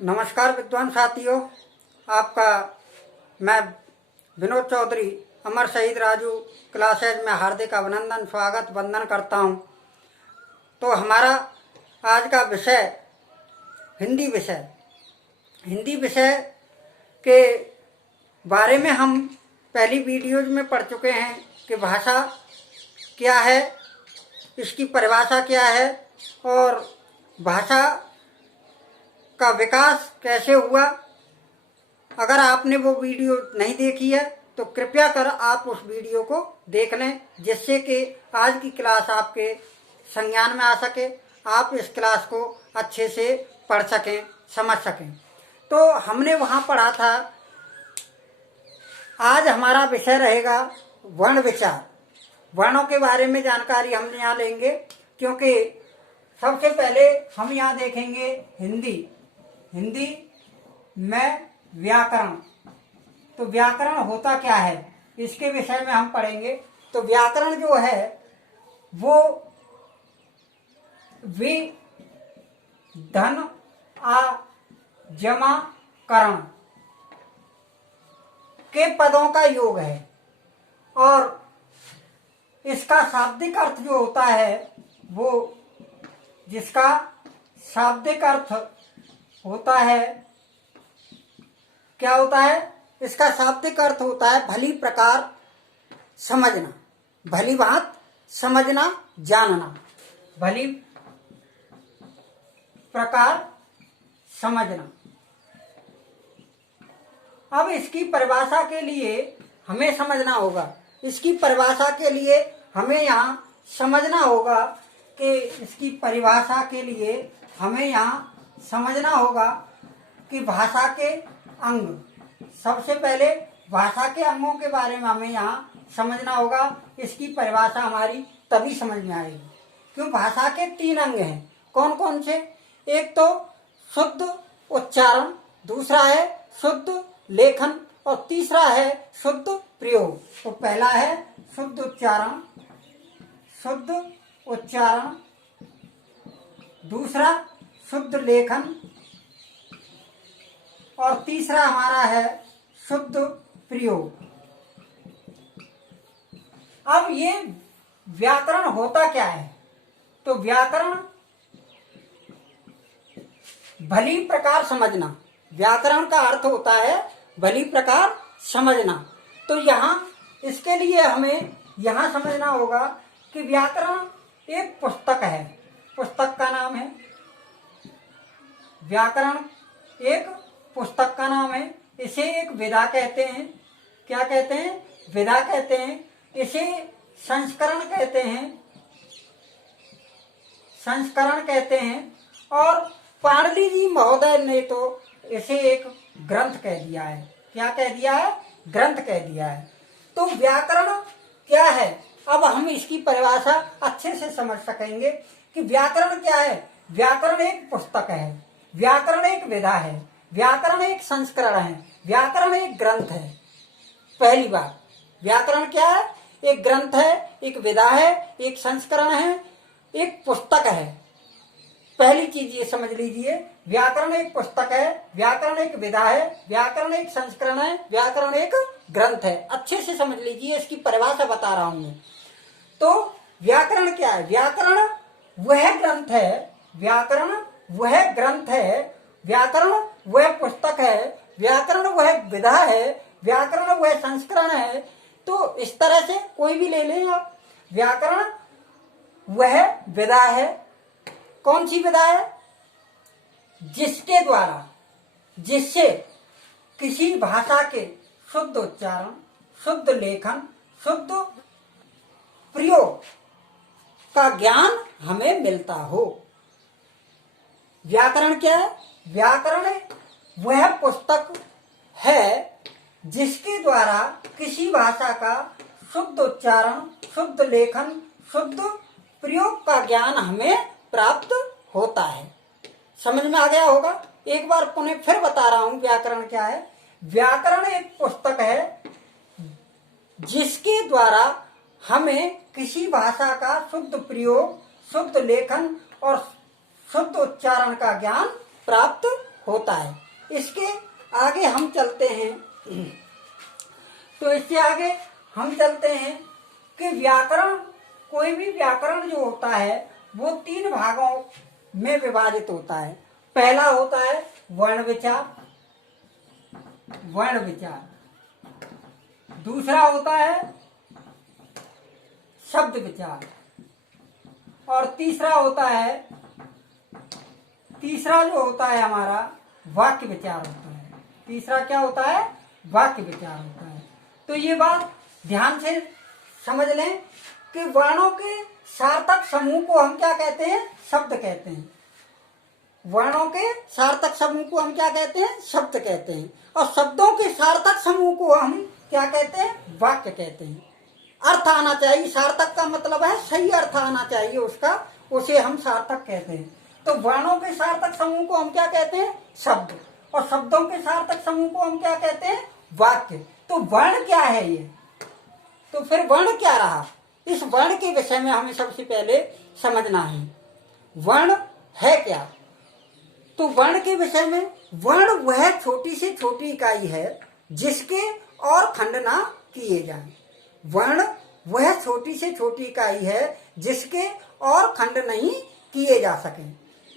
नमस्कार विद्वान साथियों, आपका मैं विनोद चौधरी अमर शहीद राजू क्लासेज में हार्दिक अभिनंदन स्वागत वंदन करता हूं। तो हमारा आज का विषय हिंदी विषय के बारे में हम पहली वीडियोज में पढ़ चुके हैं कि भाषा क्या है, इसकी परिभाषा क्या है और भाषा का विकास कैसे हुआ। अगर आपने वो वीडियो नहीं देखी है तो कृपया कर आप उस वीडियो को देख लें, जिससे कि आज की क्लास आपके संज्ञान में आ सके, आप इस क्लास को अच्छे से पढ़ सकें, समझ सकें। तो हमने वहाँ पढ़ा था, आज हमारा विषय रहेगा वर्ण विचार। वर्णों के बारे में जानकारी हम यहाँ लेंगे, क्योंकि सबसे पहले हम यहाँ देखेंगे हिंदी में व्याकरण। तो व्याकरण होता क्या है, इसके विषय में हम पढ़ेंगे। तो व्याकरण जो है वो धन आ जमा करण के पदों का योग है, और इसका शाब्दिक अर्थ जो होता है वो, जिसका शाब्दिक अर्थ होता है, क्या होता है? इसका शाब्दिक अर्थ होता है भली प्रकार समझना, भली बात समझना, जानना, भली प्रकार समझना। अब इसकी परिभाषा के लिए हमें समझना होगा, इसकी परिभाषा के लिए हमें यहाँ समझना होगा कि इसकी परिभाषा के लिए हमें यहाँ समझना होगा कि भाषा के अंग, सबसे पहले भाषा के अंगों के बारे में हमें यहाँ समझना होगा। इसकी परिभाषा हमारी तभी समझ में आएगी, क्यों? भाषा के 3 अंग हैं। कौन कौन से? एक तो शुद्ध उच्चारण, दूसरा है शुद्ध लेखन और तीसरा है शुद्ध प्रयोग। तो पहला है शुद्ध उच्चारण, दूसरा शुद्ध लेखन और तीसरा हमारा है शुद्ध प्रयोग। अब ये व्याकरण होता क्या है? तो व्याकरण भली प्रकार समझना, व्याकरण का अर्थ होता है भली प्रकार समझना। तो यहाँ इसके लिए हमें यहाँ समझना होगा कि व्याकरण एक पुस्तक है, पुस्तक का नाम है व्याकरण, एक पुस्तक का नाम है। इसे एक विधा कहते हैं। क्या कहते हैं? विधा कहते हैं। इसे संस्करण कहते हैं। और पाणिनि जी महोदय ने तो इसे एक ग्रंथ कह दिया है। क्या कह दिया है? ग्रंथ कह दिया है। तो व्याकरण क्या है? अब हम इसकी परिभाषा अच्छे से समझ सकेंगे कि व्याकरण क्या है। व्याकरण एक पुस्तक है, व्याकरण एक विधा है, व्याकरण एक संस्करण है, व्याकरण एक ग्रंथ है। पहली बात, व्याकरण क्या है? एक ग्रंथ है, एक विधा है, एक संस्करण है, एक पुस्तक है। पहली चीज ये समझ लीजिए, व्याकरण एक पुस्तक है, व्याकरण एक विधा है, व्याकरण एक संस्करण है, व्याकरण एक ग्रंथ है। अच्छे से समझ लीजिए, इसकी परिभाषा बता रहा हूं मैं। तो व्याकरण क्या है? व्याकरण वह ग्रंथ है, व्याकरण वह पुस्तक है, व्याकरण वह विधा है, व्याकरण वह संस्करण है। तो इस तरह से कोई भी ले लें आप। व्याकरण वह विधा है। कौन सी विधा है? जिसके द्वारा, जिससे किसी भाषा के शुद्ध उच्चारण, शुद्ध लेखन, शुद्ध प्रयोग का ज्ञान हमें मिलता हो। व्याकरण क्या है? व्याकरण वह पुस्तक है जिसके द्वारा किसी भाषा का शुद्ध उच्चारण, शुद्ध लेखन, शुद्ध प्रयोग का ज्ञान हमें प्राप्त होता है। समझ में आ गया होगा? एक बार पुनः फिर बता रहा हूं, व्याकरण क्या है। व्याकरण एक पुस्तक है जिसके द्वारा हमें किसी भाषा का शुद्ध प्रयोग, शुद्ध लेखन और शुद्ध उच्चारण का ज्ञान प्राप्त होता है। इसके आगे हम चलते हैं, तो इससे आगे हम चलते हैं कि व्याकरण, कोई भी व्याकरण जो होता है वो 3 भागों में विभाजित होता है। पहला होता है वर्ण विचार, वर्ण विचार। दूसरा होता है शब्द विचार, और तीसरा जो होता है हमारा वाक्य विचार होता है। तीसरा क्या होता है? वाक्य विचार होता है। तो ये बात ध्यान से समझ लें कि वर्णों के सार्थक समूह को हम क्या कहते हैं? शब्द कहते हैं। वर्णों के सार्थक समूह को हम क्या कहते हैं? शब्द कहते हैं। और शब्दों के सार्थक समूह को हम क्या कहते हैं? वाक्य कहते हैं। अर्थ आना चाहिए, सार्थक का मतलब है सही अर्थ आना चाहिए उसका, उसे हम सार्थक कहते हैं। तो वर्णों के सार्थक समूह को हम क्या कहते हैं? शब्द। और शब्दों के सार्थक समूह को हम क्या कहते हैं? वाक्य। तो वर्ण क्या है ये? तो फिर वर्ण क्या रहा? इस वर्ण के विषय में हमें सबसे पहले समझना है, वर्ण है क्या। तो वर्ण के विषय में, वर्ण वह छोटी से छोटी इकाई है जिसके और खंड ना किए जाएं। वर्ण वह छोटी से छोटी इकाई है जिसके और खंड नहीं किए जा सके।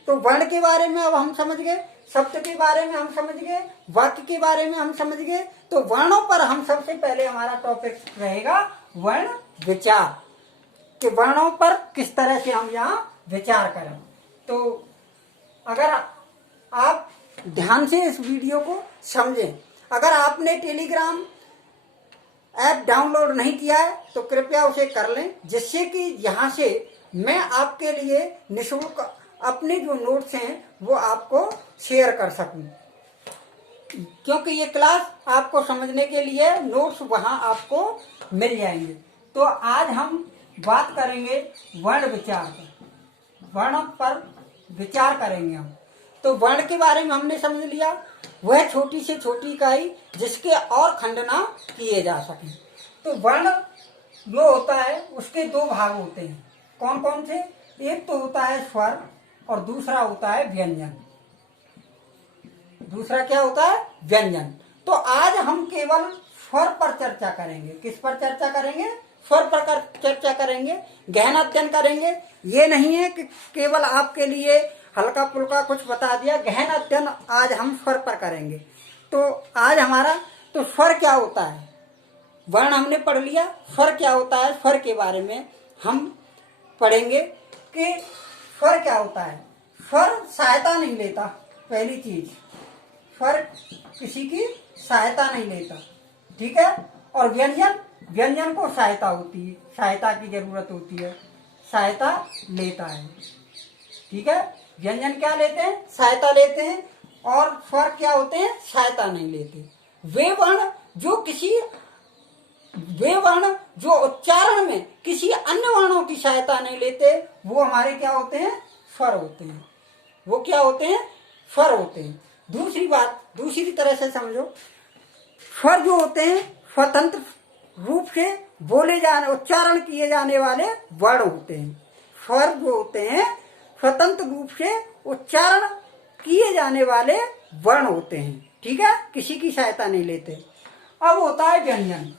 तो वर्ण के बारे में अब हम समझ गए, शब्द के बारे में हम समझ गए, वाक्य के बारे में हम समझ गए। तो वर्णों पर हम सबसे पहले हमारा टॉपिक रहेगा वर्ण विचार, कि वर्णों पर किस तरह से हम यहाँ विचार करें। तो अगर आप ध्यान से इस वीडियो को समझें, अगर आपने टेलीग्राम ऐप डाउनलोड नहीं किया है तो कृपया उसे कर लें, जिससे कि यहाँ से मैं आपके लिए निःशुल्क अपने जो नोट्स हैं वो आपको शेयर कर सकूं, क्योंकि ये क्लास आपको समझने के लिए नोट्स वहां आपको मिल जाएंगे। तो आज हम बात करेंगे वर्ण विचार पर, वर्ण पर विचार करेंगे हम। तो वर्ण के बारे में हमने समझ लिया, वह छोटी से छोटी इकाई जिसके और खंड ना किए जा सके। तो वर्ण जो होता है उसके 2 भाग होते हैं। कौन कौन से? एक तो होता है स्वर और दूसरा होता है व्यंजन। दूसरा क्या होता है? व्यंजन। तो आज हम केवल स्वर पर चर्चा करेंगे। किस पर चर्चा करेंगे? स्वर पर चर्चा करेंगे, गहन अध्ययन करेंगे। ये नहीं है कि केवल आपके लिए हल्का फुल्का कुछ बता दिया, गहन अध्ययन आज हम स्वर पर करेंगे। तो आज हमारा, तो स्वर क्या होता है? वर्ण हमने पढ़ लिया, स्वर क्या होता है स्वर के बारे में हम पढ़ेंगे कि स्वर क्या होता है। स्वर सहायता नहीं लेता, पहली चीज, स्वर किसी की सहायता नहीं लेता, ठीक है। और व्यंजन, व्यंजन को सहायता होती है, सहायता की जरूरत होती है, सहायता लेता है, ठीक है। व्यंजन क्या लेते हैं? सहायता लेते हैं। और स्वर क्या होते हैं? सहायता नहीं लेते। वे वर्ण जो उच्चारण में किसी अन्य वर्णों की सहायता नहीं लेते, वो हमारे क्या होते हैं? स्वर होते हैं। वो क्या होते हैं? स्वर होते हैं। दूसरी बात, दूसरी तरह से समझो, स्वर जो होते हैं स्वतंत्र रूप से बोले जाने, उच्चारण किए जाने वाले वर्ण होते हैं। स्वर जो होते हैं स्वतंत्र रूप से उच्चारण किए जाने वाले वर्ण होते हैं, ठीक है, किसी की सहायता नहीं लेते। अब होता है व्यंजन।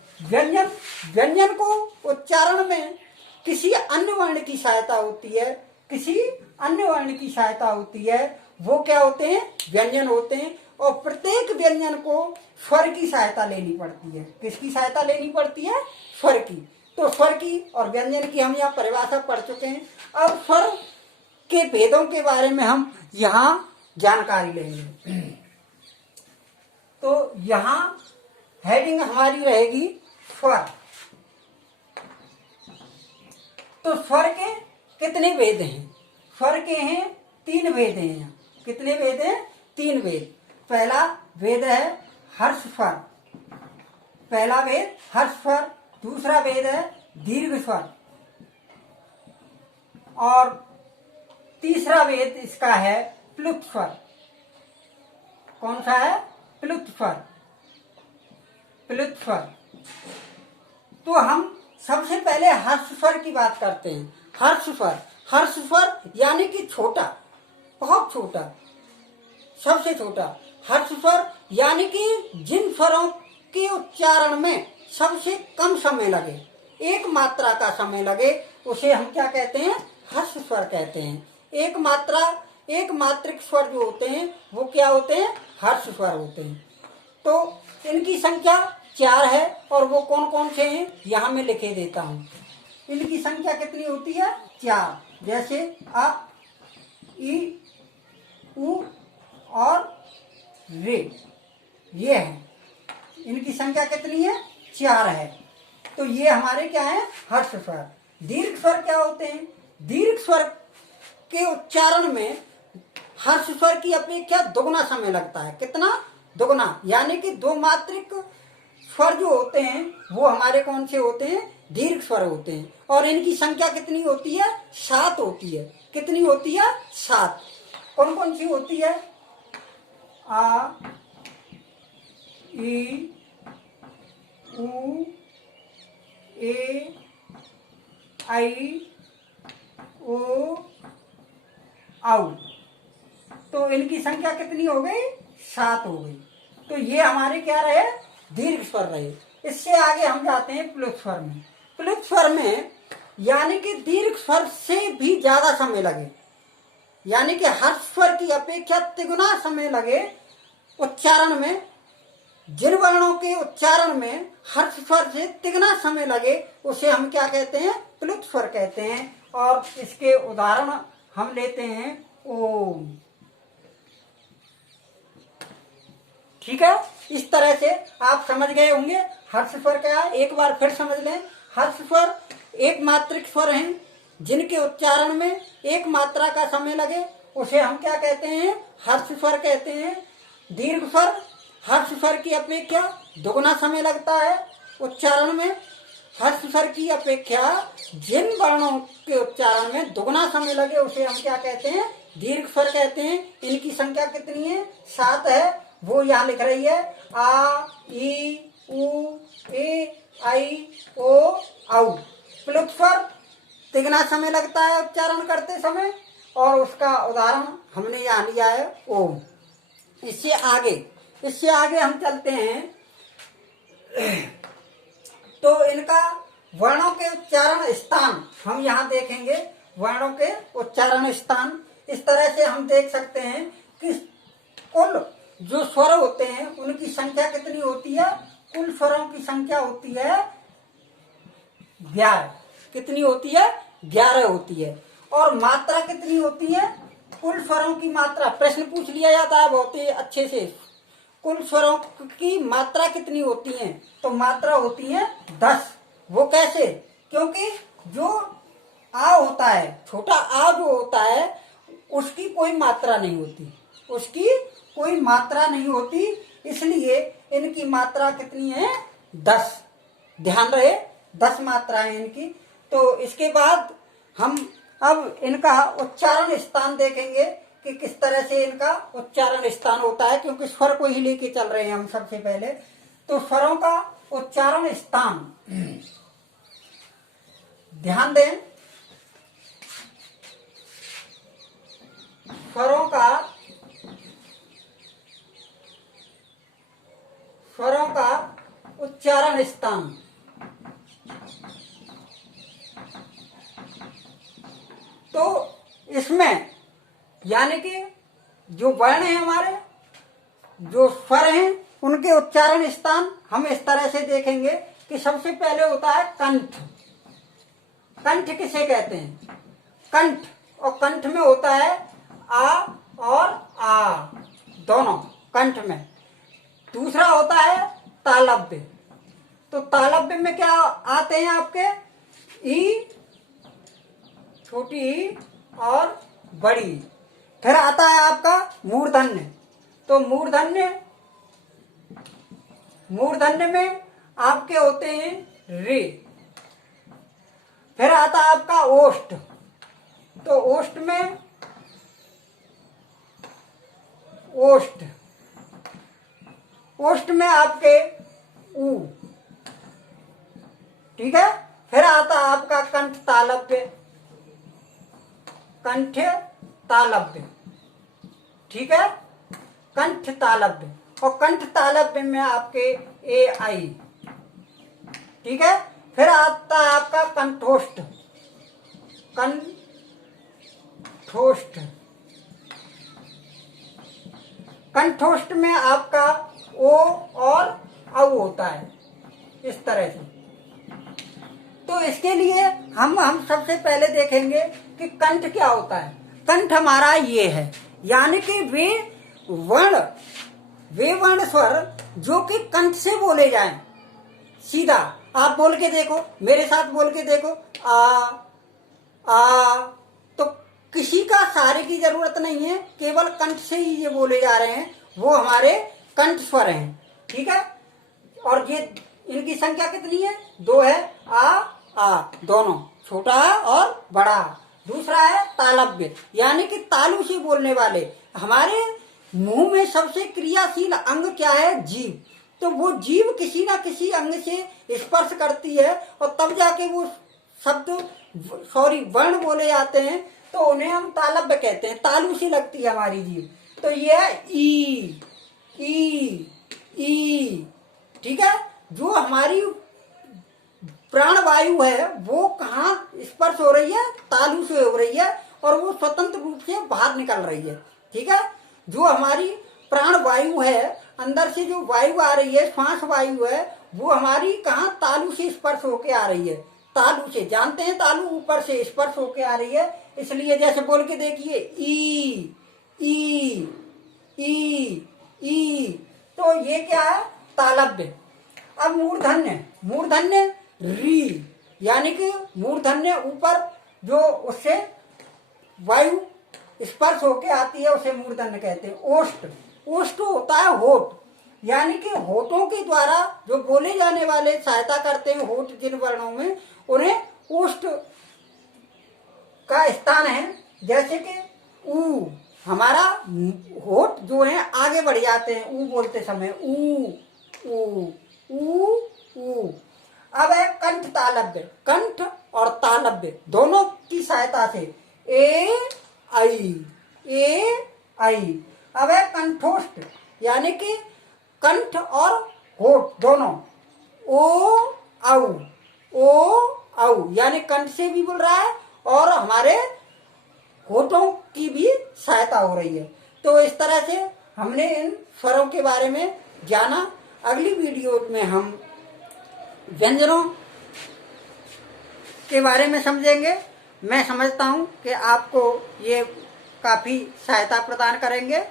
व्यंजन को उच्चारण में किसी अन्य वर्ण की सहायता होती है, किसी अन्य वर्ण की सहायता होती है, वो क्या होते हैं? व्यंजन होते हैं। और प्रत्येक व्यंजन को स्वर की सहायता लेनी पड़ती है। किसकी सहायता लेनी पड़ती है? स्वर की। तो स्वर की और व्यंजन की हम यहाँ परिभाषा पढ़ चुके हैं। अब स्वर के भेदों के बारे में हम यहाँ जानकारी लेंगे। तो यहाँ हेडिंग हमारी रहेगी स्वर। तो स्वर के कितने भेद हैं? स्वर के हैं 3 भेद हैं यहाँ। कितने भेद हैं? 3 भेद। पहला भेद है हर्ष स्वर, पहला भेद हर्ष स्वर। दूसरा भेद है दीर्घ स्वर, और तीसरा भेद इसका है प्लुत स्वर। कौन सा है? प्लुत स्वर, प्लुत स्वर। तो हम सबसे पहले हर्ष स्वर की बात करते हैं। हर्ष स्वर, हर्ष स्वर यानी कि छोटा, बहुत छोटा, सबसे छोटा। हर्ष स्वर यानी कि जिन स्वरों के उच्चारण में सबसे कम समय लगे, एक मात्रा का समय लगे, उसे हम क्या कहते हैं? हर्ष स्वर कहते हैं। एक मात्रिक स्वर जो होते हैं वो क्या होते हैं? हर्ष स्वर होते हैं। तो इनकी संख्या 4 है और वो कौन कौन से हैं यहाँ मैं लिखे देता हूँ। इनकी संख्या कितनी होती है? 4। जैसे अ, ई, उ और रे, ये है। इनकी संख्या कितनी है? 4 है। तो ये हमारे क्या है? हर्ष स्वर। दीर्घ स्वर क्या होते हैं? दीर्घ स्वर के उच्चारण में हर्ष स्वर की अपेक्षा दुगना समय लगता है। कितना? दुगना। यानी कि दो मात्रिक स्वर जो होते हैं वो हमारे कौन से होते हैं? दीर्घ स्वर होते हैं। और इनकी संख्या कितनी होती है? 7 होती है। कितनी होती है? 7। कौन कौन सी होती है? आ, ई, उ, ए, आई, ओ, औ। तो इनकी संख्या कितनी हो गई? 7 हो गई। तो ये हमारे क्या रहे? दीर्घ स्वर रहे। इससे आगे हम जाते हैं प्लुत स्वर में। प्लुत स्वर में यानी कि दीर्घ स्वर से भी ज्यादा समय लगे, यानी कि हर्ष स्वर की अपेक्षा तिगुना समय लगे उच्चारण में। जिन वर्णों के उच्चारण में हर्ष स्वर से तिगुना समय लगे उसे हम क्या कहते हैं? प्लुत स्वर कहते हैं। और इसके उदाहरण हम लेते हैं ओम। ठीक है, इस तरह से आप समझ गए होंगे हर्ष स्वर क्या है। एक बार फिर समझ लें। हर्ष स्वर एक मात्रिक स्वर हैं जिनके उच्चारण में एक मात्रा का समय लगे, उसे हम क्या कहते हैं? हर्ष स्वर कहते हैं। दीर्घ स्वर हर्ष स्वर की अपेक्षा दुगना समय लगता है उच्चारण में। हर्ष स्वर की अपेक्षा जिन वर्णों के उच्चारण में दुगना समय लगे उसे हम क्या कहते हैं? दीर्घ स्वर कहते हैं। इनकी संख्या कितनी है? 7 है। वो यहाँ लिख रही है आ, ई, उ, ए, आई, ओ, औ। प्लुत स्वर तिगना समय लगता है उच्चारण करते समय, और उसका उदाहरण हमने यहाँ लिया है ओम। इससे आगे हम चलते हैं। तो इनका वर्णों के उच्चारण स्थान हम यहाँ देखेंगे। वर्णों के उच्चारण स्थान इस तरह से हम देख सकते हैं कि कुल जो स्वर होते हैं उनकी संख्या कितनी होती है? कुल स्वरों की संख्या होती है 11। कितनी होती है? 11 होती है। और मात्रा कितनी होती है? कुल स्वरों की मात्रा प्रश्न पूछ लिया जाता है बहुत ही अच्छे से। कुल स्वरों की मात्रा कितनी होती है? तो मात्रा होती है 10। वो कैसे? क्योंकि जो आ होता है, छोटा आ जो होता है, उसकी कोई मात्रा नहीं होती, उसकी कोई मात्रा नहीं होती, इसलिए इनकी मात्रा कितनी है? 10। ध्यान रहे 10 मात्राएं इनकी। तो इसके बाद हम अब इनका उच्चारण स्थान देखेंगे कि किस तरह से इनका उच्चारण स्थान होता है, क्योंकि स्वर को ही लेके चल रहे हैं हम सबसे पहले। तो स्वरों का उच्चारण स्थान ध्यान दें। स्वरों का उच्चारण स्थान तो इसमें यानी कि जो वर्ण है हमारे, जो स्वर हैं, उनके उच्चारण स्थान हम इस तरह से देखेंगे कि सबसे पहले होता है कंठ। कंठ किसे कहते हैं? कंठ, और कंठ में होता है आ और आ दोनों कंठ में। दूसरा होता है तालव्य। तो तालव्य में क्या आते हैं आपके? ई, छोटी ई और बड़ी ई। फिर आता है आपका मूर्धन्य। तो मूर्धन्य में आपके होते हैं रे। फिर आता है आपका ओष्ठ। तो ओष्ठ में आपके ऊ। ठीक है। फिर आता है आपका कंठ तालव्य। ठीक है। कंठ तालव्य, और कंठ तालव्य में आपके ए आई, ठीक है। फिर आता है आपका कंठोष्ठ, कंठोष्ठ, कंठोष्ठ में आपका ओ और औ होता है इस तरह से। तो इसके लिए हम सबसे पहले देखेंगे कि कंठ क्या होता है। कंठ हमारा ये है, यानी कि वे वर्ण स्वर जो कि कंठ से बोले जाएं। सीधा आप बोल के देखो, मेरे साथ बोल के देखो, आ, तो किसी का सहारे की जरूरत नहीं है, केवल कंठ से ही ये बोले जा रहे हैं, वो हमारे कंठ स्वर हैं, ठीक है। और ये इनकी संख्या कितनी है? 2 है, आ दोनों, छोटा और बड़ा। दूसरा है तालव्य, यानी कि तालु से बोलने वाले। हमारे मुंह में सबसे क्रियाशील अंग क्या है? जीभ। तो वो जीभ किसी ना किसी अंग से स्पर्श करती है और तब जाके वो शब्द वर्ण बोले जाते हैं, तो उन्हें हम तालव्य कहते हैं। तालु से लगती है हमारी जीभ। तो ये है ई, ठीक है। जो हमारी प्राणवायु है वो कहाँ स्पर्श हो रही है? तालु से हो रही है, और वो स्वतंत्र रूप से बाहर निकल रही है, ठीक है। जो हमारी प्राणवायु है, अंदर से जो वायु आ रही है, श्वास वायु है, वो हमारी कहाँ? तालु से स्पर्श होके आ रही है। तालु से, जानते हैं तालु ऊपर से स्पर्श होके आ रही है, इसलिए जैसे बोल के देखिए, ई ई ई। तो ये क्या है? तालव्य। अब मूर्धन्य, मूर्धन्य री, यानी कि मूर्धन्य ऊपर जो उससे वायु स्पर्श होके आती है, उसे मूर्धन्य कहते हैं। ओष्ठ, ओष्ठ होता है होठ, यानी कि होठों के द्वारा जो बोले जाने वाले सहायता करते हैं होठ जिन वर्णों में, उन्हें ओष्ठ का स्थान है। जैसे कि ऊ, हमारा होठ जो है आगे बढ़ जाते हैं ऊ बोलते समय, ऊ ऊ ऊ ऊ। अब है कंठ तालव्य, कंठ और तालव्य दोनों की सहायता से ए आई। अब है कंठोष्ठ, यानी कि कंठ और होठ दोनों, ओ औ, यानी कंठ से भी बोल रहा है और हमारे होठों की भी सहायता हो रही है। तो इस तरह से हमने इन स्वरों के बारे में जाना। अगली वीडियो में हम व्यंजनों के बारे में समझेंगे। मैं समझता हूँ कि आपको ये काफ़ी सहायता प्रदान करेंगे।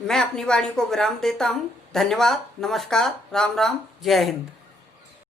मैं अपनी वाणी को विराम देता हूँ। धन्यवाद, नमस्कार, राम राम, जय हिंद।